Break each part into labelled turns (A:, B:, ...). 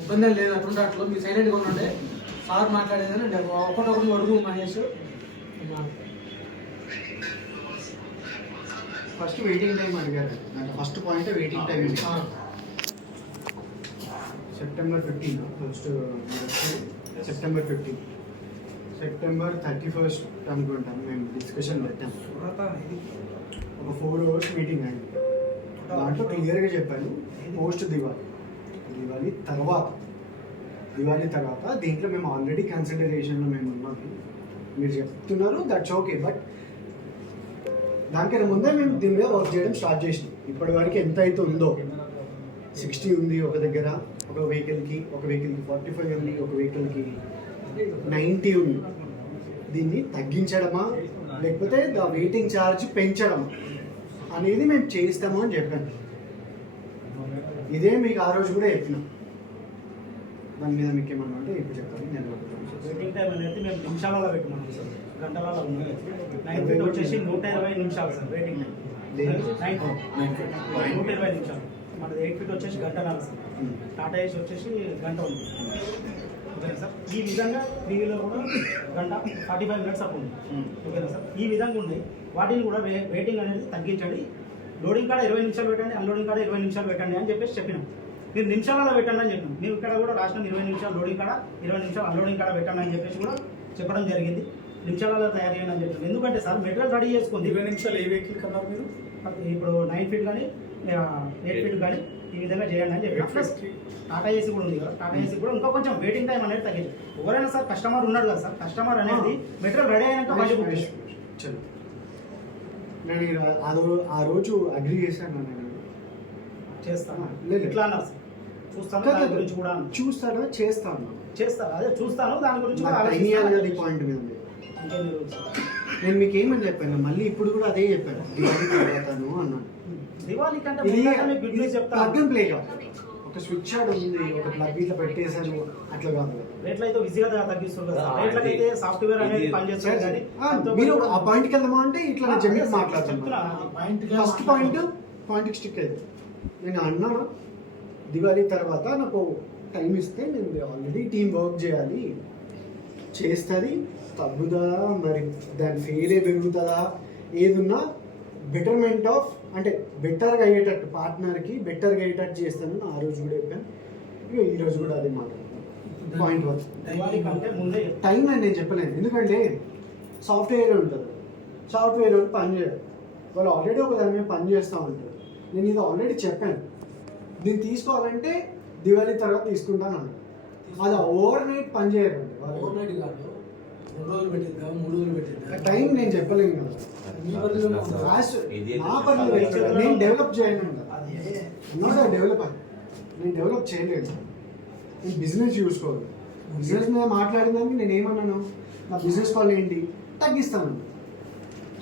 A: ఇబ్బంది లేదు అటువంటి అట్లా. మీరు సైలెంట్గా ఉండండి సార్ మాట్లాడేదని అంటే ఒకటొకటి అడుగు మహేష్
B: ఫస్ట్ వెయిటింగ్ టైం అడిగారు. నాకు first point waiting
A: time
B: September fifteen first September fifteen September thirty first అనుకుంటాను మేము డిస్కషన్ పెట్టాం. ఒక ఫోర్ అవర్స్ మీటింగ్ అండి. దాంట్లో క్లియర్గా చెప్పాను. పోస్ట్ దివాలి దివాళీ తర్వాత. దివాళీ తర్వాత దీంట్లో మేము ఆల్రెడీ కన్సిడరేషన్లో మేము ఉన్నాము మీరు చెప్తున్నారు దట్స్ ఓకే బట్ దానికన్నా ముందే మేము దీని మీద వర్క్ చేయడం స్టార్ట్ చేసినాం. ఇప్పటి వరకు ఎంత అయితే ఉందో సిక్స్టీ ఉంది ఒక దగ్గర ఒక వెహికల్కి ఒక వెహికల్కి ఫార్టీ ఫైవ్ ఉంది ఒక వెహికల్కి నైంటీ ఉంది. దీన్ని తగ్గించడమా లేకపోతే ద వెయిటింగ్ ఛార్జ్ పెంచడమా అనేది మేము చేస్తాము అని చెప్పాను. ఇదే మీకు ఆ రోజు కూడా చెప్పినాం. దాని మీద మీకు ఏమన్నా అంటే ఇప్పుడు చెప్పండి నేను చెప్తాను.
C: వెయిటింగ్ టైం అనేది మేము నిమిషాలలో పెట్టమన్నాం సార్. గంటలలో నైన్ ఫీట్ వచ్చేసి నూట ఇరవై నిమిషాలు sir waiting time nine feet నూట ఇరవై నిమిషాలు. మనది ఎయిట్ ఫీట్ వచ్చేసి గంటన్నర సార్.
B: ఉమ్.
C: టాటా ఏసీ వచ్చేసి గంట ఉంది. ఓకేనా సార్? ఈ విధంగా టీవీలో కూడా గంట ఫార్టీ ఫైవ్ మినిట్స్ అప్పుడు ఉంది. ఓకేనా సార్? ఈ విధంగా ఉంది. వాటిని కూడా వెయిటింగ్ అనేది తగ్గించండి. లోడింగ్ కాడ ఇరవై నిమిషాలు పెట్టండి అన్లోడింగ్ కాడ ఇరవై నిమిషాలు పెట్టండి అని చెప్పేసి చెప్పినాం. మీరు నిమిషాలలో పెట్టండి అని చెప్పినాం. మేము ఇక్కడ కూడా రాసిన ఇరవై నిమిషాలు లోడింగ్ కాడ ఇరవై నిమిషాలు అన్లోడింగ్ కాడ పెట్టండి అని చెప్పేసి కూడా చెప్పడం జరిగింది. నిమిషాలలో తయారు చేయండి అని చెప్పాను. ఎందుకంటే సార్ మెటీరియల్ రెడీ చేసుకుంది.
D: ఇరవై నిమిషాలు ఏ వెహికల్ కన్నారు మీరు?
C: ఇప్పుడు నైన్ ఫీట్ కానీ ఎయిట్ ఫీట్ కానీ ఈ విధంగా చేయండి అని చెప్పి ప్లస్ టాటా ఏసీ కూడా ఉంది కదా టాటా ఏసీ కూడా ఇంకా కొంచెం వెయిటింగ్ టైం అనేది తగ్గింది ఎవరైనా సార్ కస్టమర్ ఉన్నాడు కదా సార్ కస్టమర్ అనేది మెటీరియల్ రెడీ అయినాక మళ్ళీ
B: నేను ఆ రోజు అగ్రి చేశాను నేను.
C: చేస్తాను?
B: లేదు.
C: ఇట్లా అన్నారు? సార్ చూస్తాను
B: కాదు,
C: దాని గురించి కూడా అన్నారు.
B: చూస్తాను చేస్తాను.
C: చేస్తాను అదే చూస్తాను దాని గురించి కూడా
B: పాయింట్ మీద ఉంది.
C: అంటే మీరు
B: నేను మీకు ఏమని చెప్పాను? మళ్ళీ ఇప్పుడు కూడా అదే చెప్పాను. దివాళీ అన్నాను.
C: దివాళీ కంటే చెప్తాను.
B: ప్లే ఒక స్విచ్ యాడ్ ఉంది ఒక ప్లగ్ ఇట్లా పెట్టేశాను అట్లా కాదు. కదా.
C: రేట్లు అయితే ఈజీగా తగ్గిస్తుంది సాఫ్ట్వేర్ అనేది పనిచేస్తుంది కానీ
B: మీరు ఆ పాయింట్కి వెళ్దామా అంటే ఇట్లా చెప్పి మాట్లాడుతున్నాను ఫస్ట్ పాయింట్ పాయింట్కి స్టిక్ అయింది నేను అన్నాను దివాళీ తర్వాత నాకు టైం ఇస్తే నేను ఆల్రెడీ టీం వర్క్ చేయాలి. చేస్తుంది తగ్గుతుందా మరి? దాని ఫెయిలే పెరుగుతుందా? ఏదున్నా బెటర్మెంట్ ఆఫ్ అంటే బెటర్గా అయ్యేటట్టు పార్ట్నర్కి బెటర్గా అయ్యేటట్టు చేస్తాను ఆ రోజు కూడా చెప్పాను. ఇక ఈ రోజు కూడా అదే మాట్లాడుతున్నాను పాయింట్ వన్. టైం అని నేను చెప్పలేను. ఎందుకంటే సాఫ్ట్వేర్ ఉంటుంది. సాఫ్ట్వేర్ వాళ్ళు పని చేయరు వాళ్ళు ఆల్రెడీ ఒక దాని మీద పని చేస్తూ ఉంటారు. నేను ఇది ఆల్రెడీ చెప్పాను. దీన్ని తీసుకోవాలంటే దివాళీ తర్వాత తీసుకుంటాను అన్నాను అది ఓవర్ నైట్ పని చేయరు
A: ఓవర్
B: వాళ్ళు
A: నైట్ కాదు. రెండు రోజులు పెట్టిద్దా? మూడు రోజులు పెట్టిద్దా?
B: టైం నేను చెప్పలేను కదా.
A: మీ
B: నా. నేను డెవలప్ చేయను కదా. నాట్ డెవలపర్ నేను డెవలప్ చేయలేదు. నేను బిజినెస్ చూసుకోవాలి బిజినెస్ మీద మాట్లాడిందానికి నేను ఏమన్నాను? నా బిజినెస్ కాల్ ఏంటి? తగ్గిస్తాను.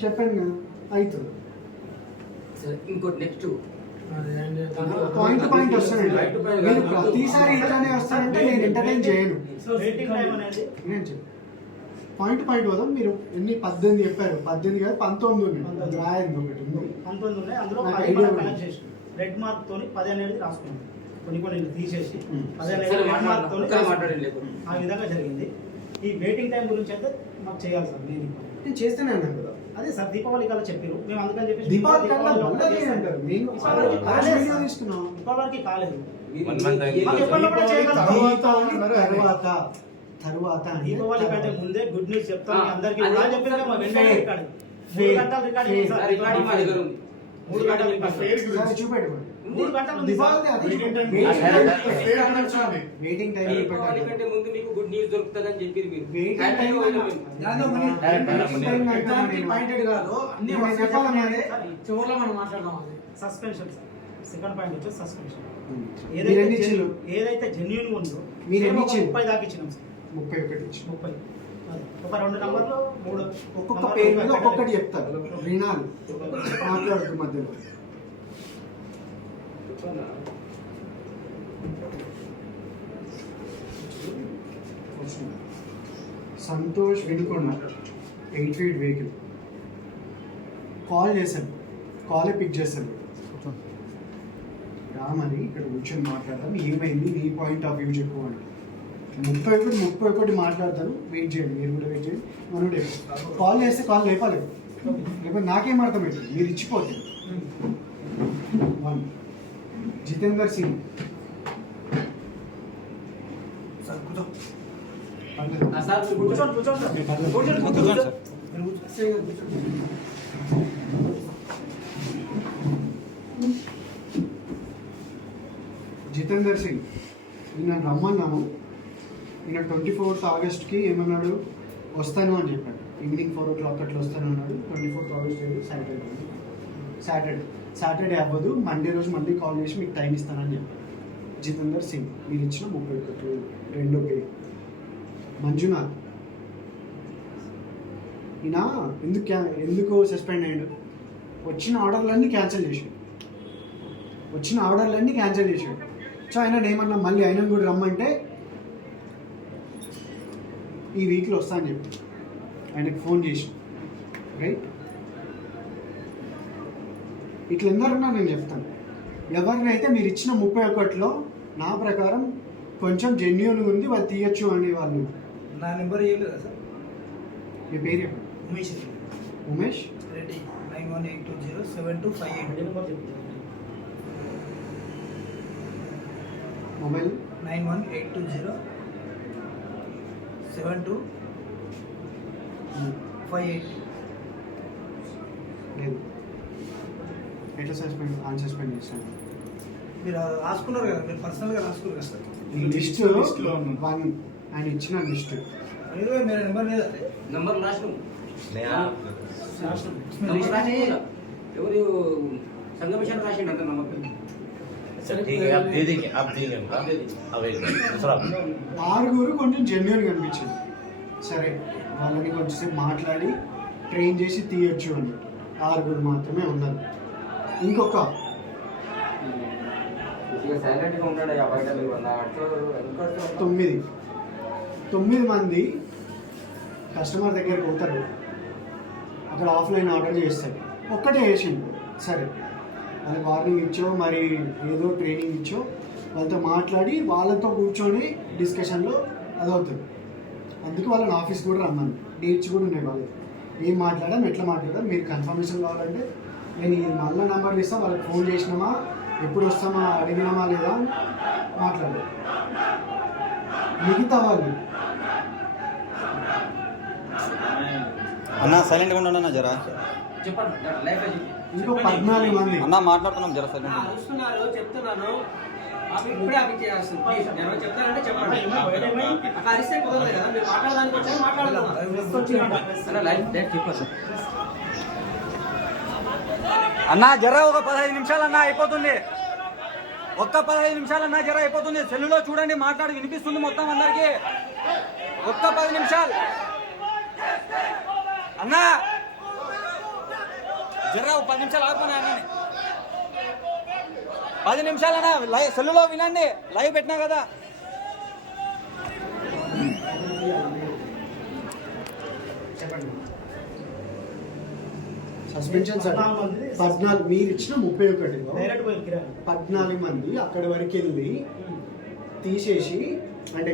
B: చెప్పాను కదా. అవుతుంది
E: సరే ఇంకోటి నెక్స్ట్
B: పాయింట్ పాయింట్ వస్తానండి మీరు. ప్రతిసారి ఇట్లానే వస్తారంటే నేను ఎంటర్టైన్ చేయను. నేను చెప్పు పాయింట్ పాయింట్ పోదాం మీరు ఎన్ని పద్దెనిమిది చెప్పారు? పద్దెనిమిది కాదు పంతొమ్మిది ఉన్నాయి
C: పంతొమ్మిది.
B: రాయండి ఒకటి ఉంది.
C: పంతొమ్మిది ఉన్నాయి. అందులో. కనెక్ట్ చేసి రెడ్ మార్క్ తోని పది అనేది రాసుకున్నాం కొన్ని కొన్ని తీసేసి. పది అనేది రెడ్. మార్క్ తోని. ఆ విధంగా జరిగింది. ఈ వెయిటింగ్ టైం గురించి అయితే మాకు చేయాలి సార్ నేను
B: నేను చేస్తూనే అన్నాను కదా.
C: అదే సార్ దీపావళి కల్లా చెప్పారు మేము అందుకని చెప్పి
B: దీపావళి కల్లా
C: కాలేదు
B: తర్వాత. తర్వాత
C: దీపావళి కంటే ముందే గుడ్ న్యూస్ చెప్తాను అందరికీ మూడు గంటలు. మూడు గంటలు.
B: వెయిటింగ్ టైం
E: దీపావళి కంటే ముందు మీకు గుడ్ న్యూస్ మరి.
A: చివరిలో మనం మాట్లాడదాం అది.
C: సస్పెన్షన్ సార్ సెకండ్ పాయింట్ వచ్చేసి సస్పెన్షన్ ఏదైతే ఏదైతే జెన్యున్ ఉందో
B: మీరు?
C: ముప్పై దాకా ఇచ్చినాం సార్
B: ముప్పై ఒకటి
C: ముప్పై. ఒక రెండు నంబర్లు మూడు.
B: ఒక్కొక్క పేరు మీద ఒక్కొక్కటి చెప్తారు. రినాలు. మాట్లాడుతూ మధ్యలో. Santosh Vinukonda eight feet vehicle call చేశాను కాలే పిక్ చేశాను మరి ఇక్కడ కూర్చొని మాట్లాడదాం. ఏమైంది? నీ పాయింట్ ఆఫ్ వ్యూ చెప్పు అంటే. ముప్పై ఒకటి ముప్పై ఒకటి మాట్లాడతారు. వెయిట్ చేయండి మీరు కూడా వెయిట్ చేయండి. మనం కూడా కాల్ చేస్తే. కాల్ లేపాలి లేకపోతే నాకేం అర్థమవుతుంది మీరు ఇచ్చిపోతే. వన్ జితేందర్ సింగ్. జితేందర్ సింగ్. ఈయన రమ్మన్నాము ఈయన ట్వంటీ ఫోర్త్ ఆగస్ట్కి ఏమన్నాడు? వస్తాను అని చెప్పాడు. ఈవినింగ్ ఫోర్ ఓ క్లాక్ అట్లా వస్తాను అన్నాడు. ట్వంటీ ఫోర్త్ ఆగస్ట్ అయితే సాటర్డే. సాటర్డే. సాటర్డే అవ్వదు. మండే రోజు మళ్ళీ కాల్ చేసి మీకు టైం ఇస్తానని చెప్పాడు. జితేందర్ సింగ్ మీరు ఇచ్చిన ముప్పై ఒకటి రెండో పే మంజునాథ్. ఈయన ఎందుకు క్యా- ఎందుకు సస్పెండ్ అయ్యాడు? వచ్చిన ఆర్డర్లన్నీ క్యాన్సిల్ చేశాడు. వచ్చిన ఆర్డర్లన్నీ క్యాన్సిల్ చేశాడు. సో ఆయన ఏమన్నా మళ్ళీ ఆయన కూడా రమ్మంటే ఈ వీక్లో వస్తా అని చెప్పి ఆయనకు ఫోన్ చేసి. రైట్? ఇట్లా ఎందరన్నా నేను చెప్తాను. ఎవరినైతే మీరు ఇచ్చిన ముప్పై ఒకటిలో నా ప్రకారం కొంచెం జెన్యున్ ఉంది వాళ్ళు తీయచ్చు అనే వాళ్ళు.
D: నా నెంబర్ ఇవ్వలేదా సార్?
B: మీ పేరు
D: Umesh.
B: Umesh?
D: Reddy nine one eight two zero seven two five eight.
B: Mobile?
D: Nine one eight two zero seven two five eight
B: నేను ఎట్లా సస్పెండ్ ఆన్ సస్పెండ్ చేశాను
D: మీరు రాసుకున్నారు కదా మీరు పర్సనల్గా రాసుకున్నారు కదా సార్.
B: లిస్ట్ వన్ ఆయన ఇచ్చిన లిస్ట్.
D: మీరు నెంబర్ లేదా
E: నెంబర్ రాసిన. ఎవరు సంగమిషన్ రాసిండు అంత
F: నమ్మకం? ठीक है आप दे देंगे आप देंगे हमको अवेलेबल दूसरा
B: ఆరుగురు కొంచెం జెన్యున్ కనిపించింది సరే వాళ్ళని కొంచెంసేపు మాట్లాడి ట్రైన్ చేసి తీయొచ్చు అని ఆరుగురు మాత్రమే ఉన్నారు ఇంకొక
E: ఇక సైలెంట్ గా ఉన్నాడు ఆ బయట మీరు అన్న అట్లా ఇంకా
B: తొమ్మిది తొమ్మిది మంది కస్టమర్ దగ్గరికి పోతారు అక్కడ ఆఫ్లైన్ ఆర్డర్ చేస్తారు ఒక్కటే వేసిండు సరే వాళ్ళకి వార్నింగ్ ఇచ్చో మరి ఏదో ట్రైనింగ్ ఇచ్చో వాళ్ళతో మాట్లాడి వాళ్ళతో కూర్చొని డిస్కషన్లో అదవుతుంది. అందుకు వాళ్ళని ఆఫీస్ కూడా రమ్మను. డేట్స్ కూడా ఉన్నాయి వాళ్ళకి. ఏం మాట్లాడాం ఎట్లా మాట్లాడాం మీరు కన్ఫర్మేషన్ కావాలంటే నేను ఈ మళ్ళీ నెంబర్లు ఇస్తాను వాళ్ళకి ఫోన్ చేసినామా ఎప్పుడు వస్తామా అడిగినామా లేదా అని మాట్లాడారు మిగతా వాళ్ళు.
G: అన్న సైలెంట్గా ఉండండి అన్న జరా?
E: చెప్పండి లైఫ్లో చెప్పి.
B: ఇంకో పద్నాలుగు మంది
G: అన్న మాట్లాడుతున్నాం జర
A: చెప్తున్నాను అవి ఇప్పుడే అవి చేయాల్సింది ప్లీజ్ నేను చెప్తానంటే చెప్పండి అక్కడ అరిస్తే కుదరదు కదా మీరు మాట్లాడడానికి వచ్చారు మాట్లాడదాం
E: అన్న లైఫ్ డేట్ చెప్పండి
G: అన్న జర ఒక పదహైదు నిమిషాలు అన్న అయిపోతుంది ఒక్క పదహైదు నిమిషాలు అన్న జర అయిపోతుంది సెల్లులో చూడండి మాట్లాడి వినిపిస్తుంది మొత్తం అందరికి ఒక్క పది నిమిషాలు అన్న జర ఒక పది నిమిషాలు అన్నని. పది నిమిషాలన్నా లైవ్ సెల్లులో వినండి లైవ్ పెట్టినా కదా.
B: చెప్పండి సస్పెన్షన్ సార్.
C: పద్నాలుగు
B: మీరు ఇచ్చిన ముప్పై
C: కిరాయి.
B: పద్నాలుగు మంది అక్కడి వరకు వెళ్ళి తీసేసి అంటే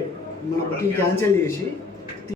B: మన బుకింగ్ క్యాన్సిల్ చేసి